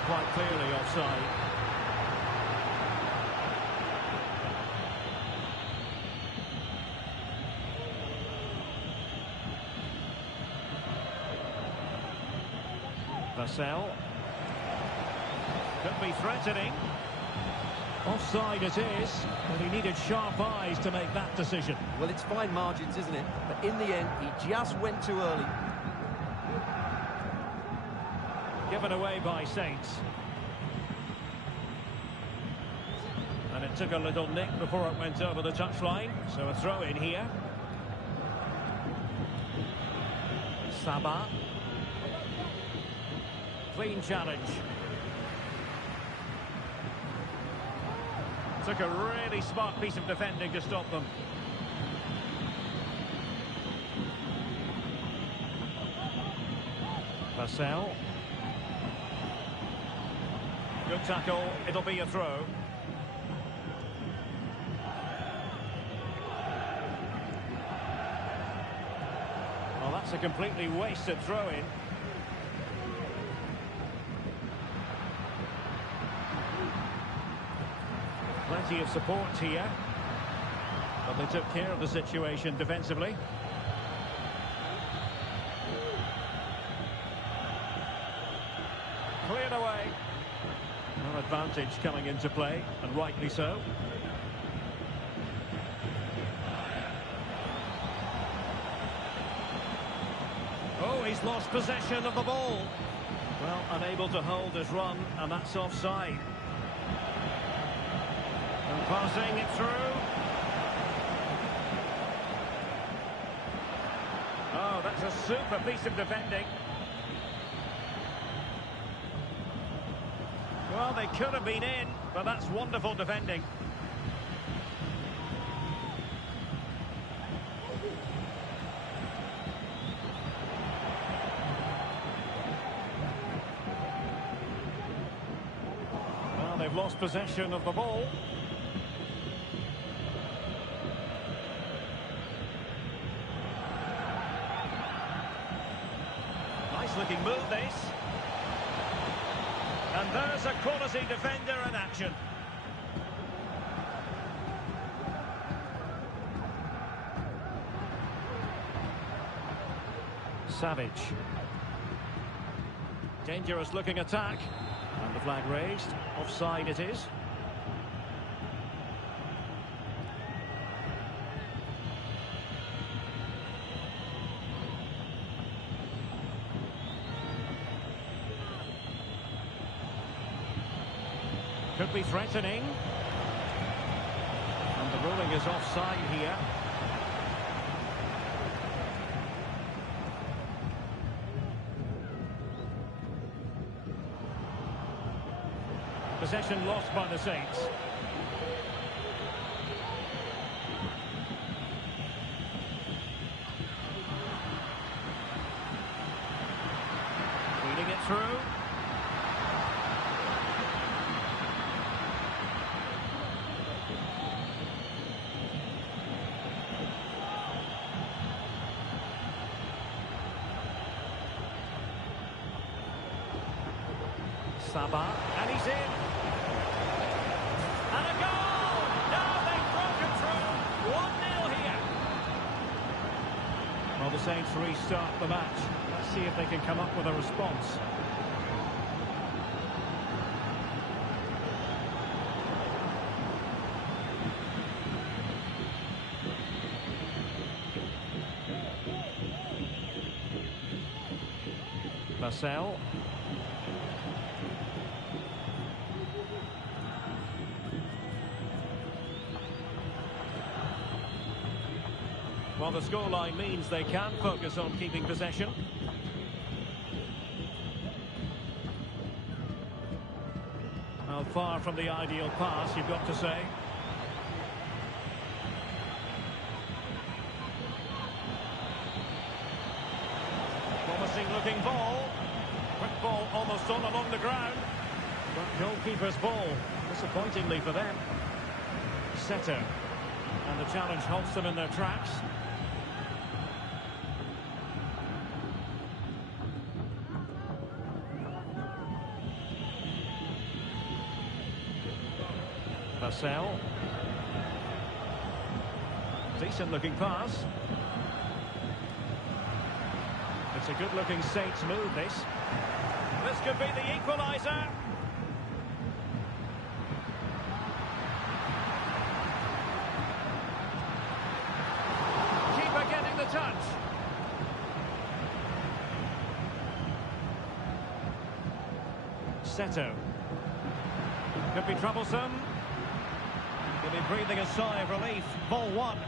Quite clearly offside. Vassell. Could be threatening. Offside it is, but he needed sharp eyes to make that decision. Well, it's fine margins, isn't it? But in the end, he just went too early. Given away by Saints. And it took a little nick before it went over the touchline, so a throw in here. Sabah. Clean challenge. Took a really smart piece of defending to stop them. Vassell. Good tackle. It'll be a throw. Well, that's a completely wasted throw-in. Plenty of support here, but they took care of the situation defensively. Cleared away. No advantage coming into play, and rightly so. Oh, he's lost possession of the ball. Well, unable to hold his run, and that's offside. Passing it through. Oh, that's a super piece of defending. Well, they could have been in, but that's wonderful defending. Well, they've lost possession of the ball. Looking move this. And there's a quality defender in action. Savage. Dangerous looking attack. And the flag raised. Offside it is. Could be threatening. And the ruling is offside here. Possession lost by the Saints. Feeding it through. Sabah, and he's in. And a goal! Now they've broken through. 1-0 here. Well, the Saints restart the match. Let's see if they can come up with a response. Marcel. Well, the scoreline means they can focus on keeping possession. Well, far from the ideal pass, you've got to say. Promising looking ball. Quick ball almost on along the ground. But goalkeeper's ball, disappointingly for them. Setter. And the challenge halts them in their tracks. Marcel. Decent looking pass. It's a good looking Saints move, this. This could be the equaliser. Keeper getting the touch. Seto. Could be troublesome. He'll be breathing a sigh of relief. Ball one.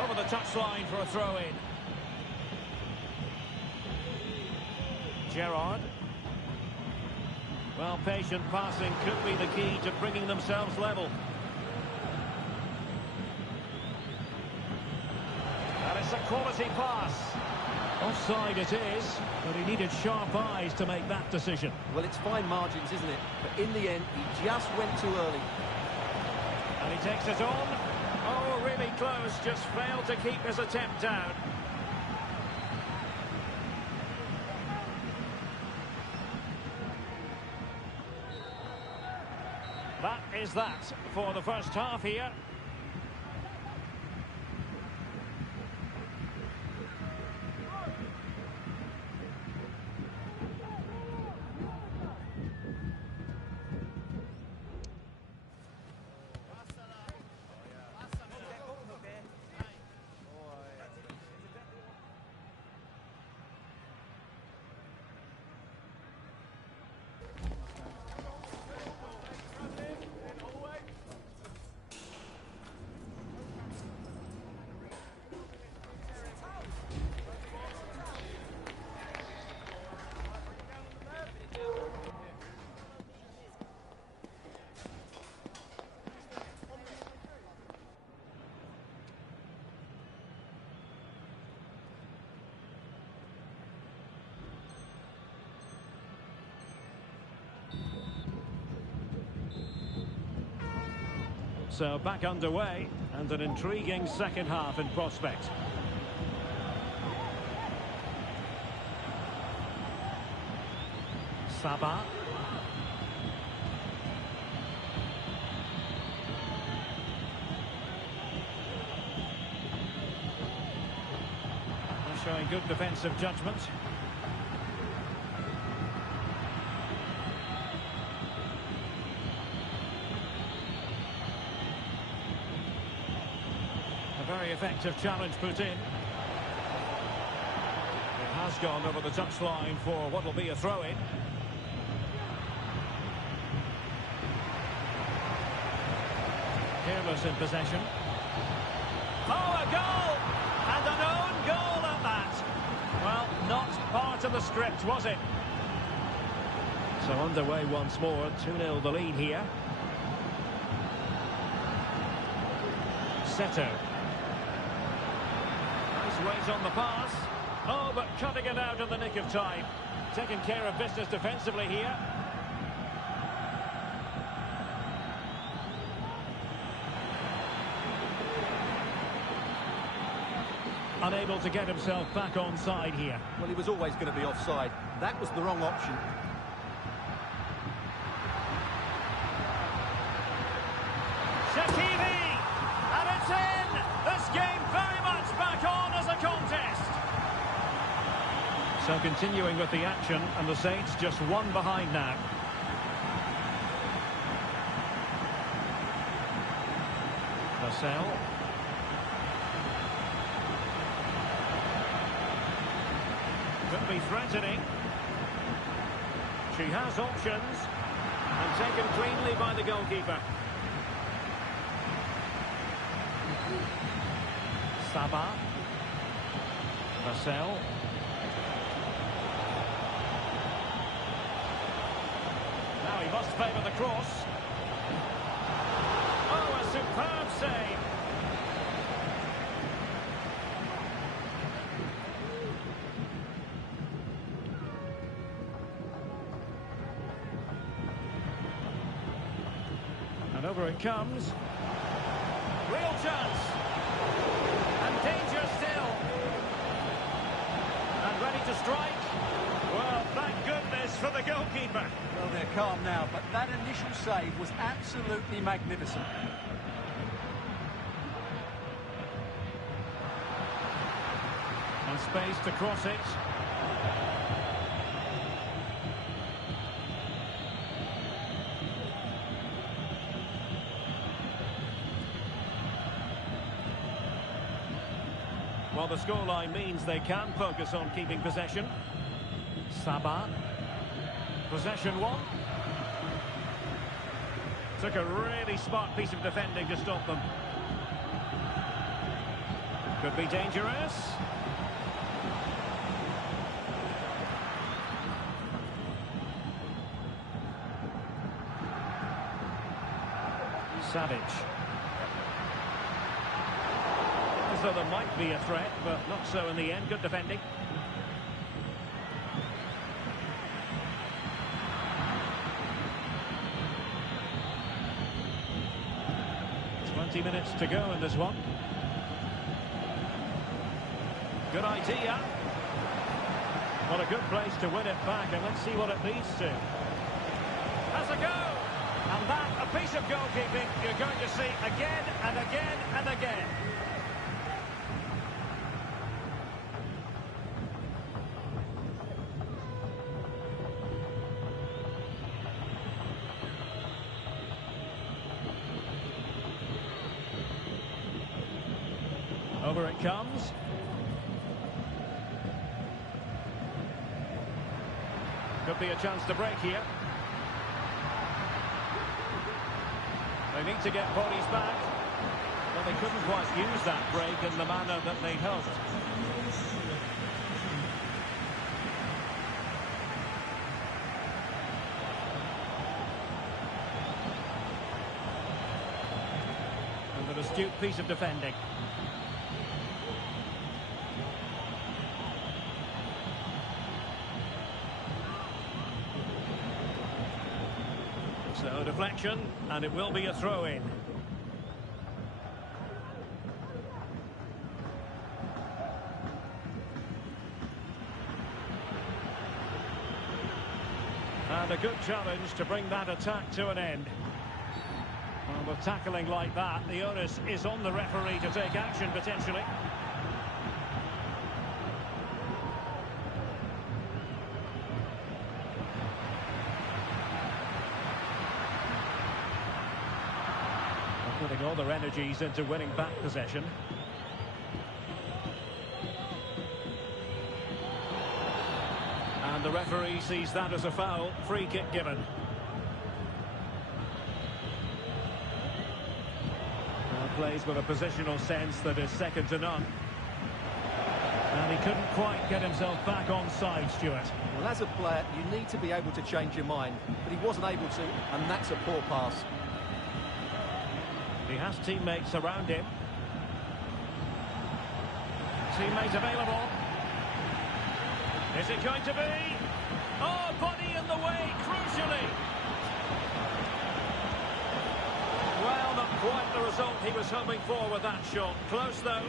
Over the touchline for a throw-in. Gerrard. Well, patient passing could be the key to bringing themselves level. And it's a quality pass. Offside it is, but he needed sharp eyes to make that decision. Well, it's fine margins, isn't it? But in the end, he just went too early. And he takes it on. Oh, really close, just failed to keep his attempt down. That is that for the first half here. So back underway, and an intriguing second half in prospect. Sabah. They're showing good defensive judgment. Very effective challenge put in. It has gone over the touchline for what will be a throw-in. Careless in possession. Oh, a goal! And an own goal at that. Well, not part of the script, was it? So underway once more, 2-0 the lead here. Seto. Weight on the pass. Oh, but cutting it out in the nick of time. Taking care of business defensively here. Unable to get himself back onside here. Well, he was always going to be offside. That was the wrong option. Set So continuing with the action, and the Saints just one behind now. Marcel. Could be threatening. She has options. And taken cleanly by the goalkeeper. Saba. Marcel. Now he must favour the cross. Oh, a superb save. And over it comes. Real chance. And danger still. And ready to strike. Well, thank goodness for the goalkeeper. Well, they're calm now, but that initial save was absolutely magnificent. And space to cross it. Well, the scoreline means they can focus on keeping possession. Saba. Possession one. Took a really smart piece of defending to stop them. Could be dangerous. Savage. So there might be a threat, but not so in the end. Good defending. Minutes to go in this one. Good idea. What a good place to win it back, and let's see what it leads to. Has a go! And that, a piece of goalkeeping you're going to see again and again and again. Over it comes. Could be a chance to break here. They need to get bodies back. But they couldn't quite use that break in the manner that they hoped. And an astute piece of defending. So deflection, and it will be a throw-in. And a good challenge to bring that attack to an end. Well, with tackling like that, the onus is on the referee to take action potentially. Putting all their energies into winning back possession. And the referee sees that as a foul. Free kick given. Well, plays with a positional sense that is second to none. And he couldn't quite get himself back on side, Stuart. Well, as a player, you need to be able to change your mind, but he wasn't able to, and that's a poor pass. He has teammates around him. Teammate available. Is it going to be? Oh, body in the way, crucially. Well, not quite the result he was hoping for with that shot. Close, though.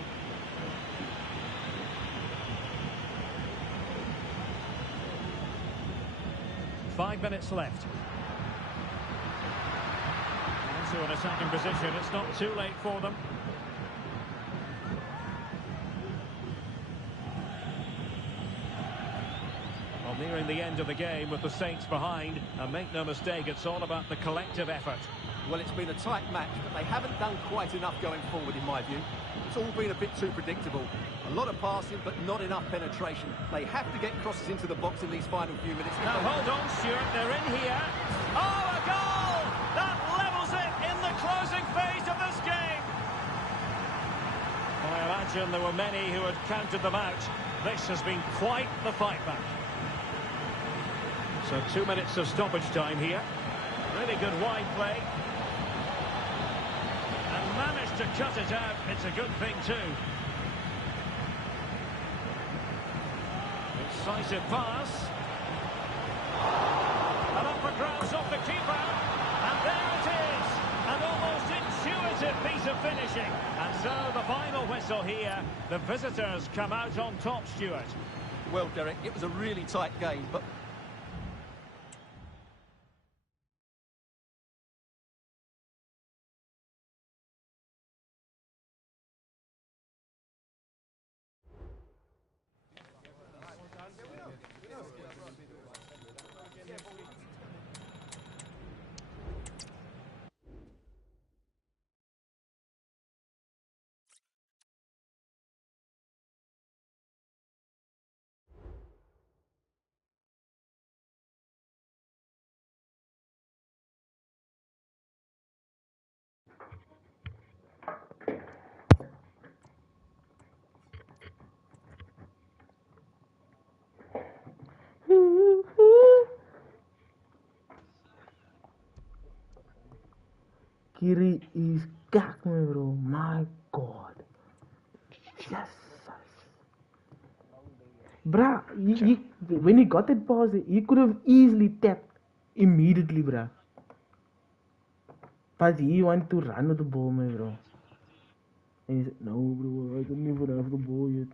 Five minutes left. Also an attacking position. It's not too late for them. Nearing the end of the game with the Saints behind. And make no mistake, it's all about the collective effort. Well, it's been a tight match, but they haven't done quite enough going forward, in my view. It's all been a bit too predictable. A lot of passing, but not enough penetration. They have to get crosses into the box in these final few minutes. Now, hold on, Stuart. They're in here. Oh, a goal! That levels it in the closing phase of this game. Well, I imagine there were many who had counted them out. This has been quite the fight back. So 2 minutes of stoppage time here. Really good wide play. And managed to cut it out. It's a good thing too. Incisive pass. And up for grabs off the keeper. And there it is. An almost intuitive piece of finishing. And so the final whistle here. The visitors come out on top, Stuart. Well, Derek, it was a really tight game, but... Kiri is gack, my bro. My God. Yes. Bruh, when he got that pass, he could have easily tapped immediately, bruh. But he wanted to run with the ball, my bro. And he said, no, bro, I don't even have the ball yet.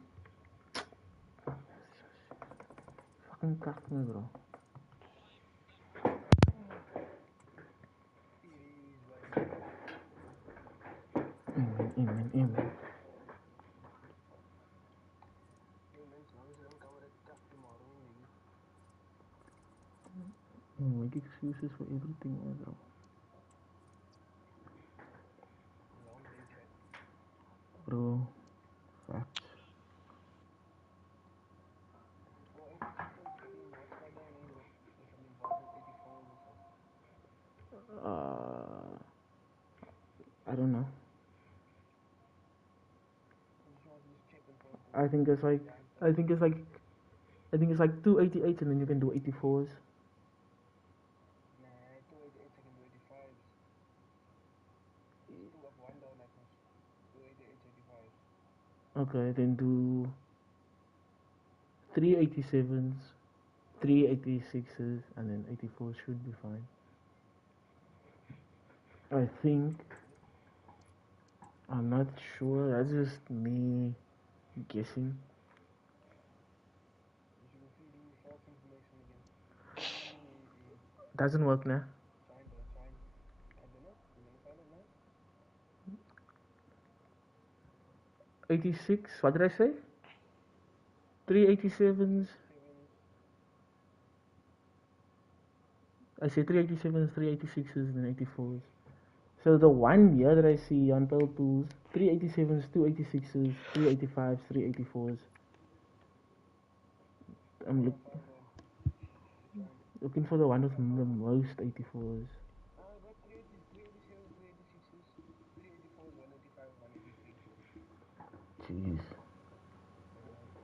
Fucking gack, my bro. Amen. Make excuses for everything, my bro. Bro, facts. I don't know. I think it's like, I think it's like, I think it's like 288 and then you can do 84s. Okay, then do 387s, 386s, and then 84s should be fine. I think. I'm not sure. That's just me guessing. Doesn't work now. 86. What did I say? 387s. I say 387s, 386s, and then 84s. So the one here that I see on Pearl Pools, 387s, 286s, 385s, 384s. I'm looking for the one with the most 84s.